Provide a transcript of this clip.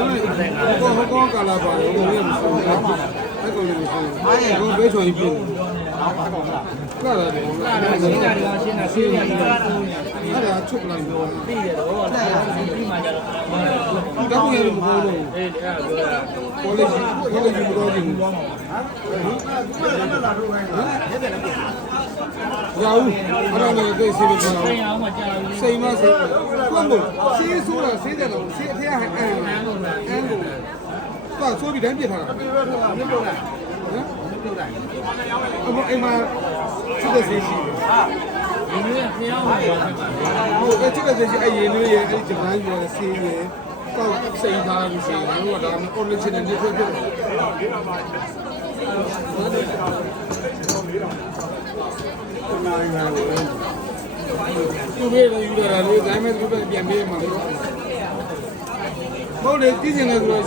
ကောကာလာပါလို့ဘယ်လိုလဲဆိုတော့အဲ့ကောင်လေးဆိုတော့ဘယ်ဆိုရင်ပြင်လာတယ်လာတယ်ရှင်းတာရှင်းတာရှင်းတာအဲ့ဒါချုပ်လိုက်တော့ပြီးတယ်တော့ပြီးမှကြတော့တော့ဘယ်လိုမဟုတ်လို့အေးအဲ့ဒါပြောတာပေါ်လေးမတော်ဘူးဟမ်လာတော့ဟမ်ရာဦးအဲ့ဒါလည်းသိစေလို့ပြောတာစိတ်မစိတ်ကွန်းလို့ဆေးဆိုးတာဆေးတယ်တော့ဆေးအထက်ကအန်လို့တော့ဆိုပြီးတိုင်းပြထားတာဟမ်အိမ်မှာစစ်တဲ့ဆေးရှိတယ်ဒီနေ့ဖျောင်းပါဟုတ်ကဲ့စစ်တဲ့ဆေးအရင်လေးရဲ့အဲ့ဒီဂျပန်ရဲ့ဆေးရဲ့တော့စိတ်ထားလို့ရှိရင်တော့ဒါမှ collection နဲ့ဖြစ်ဖြစ်သူပဲယူတာလေဒါမှမဟုတ်ပြန်ပေးမှာလို့ဟုတ်လေတည်စင်တယ်ဆိုတော့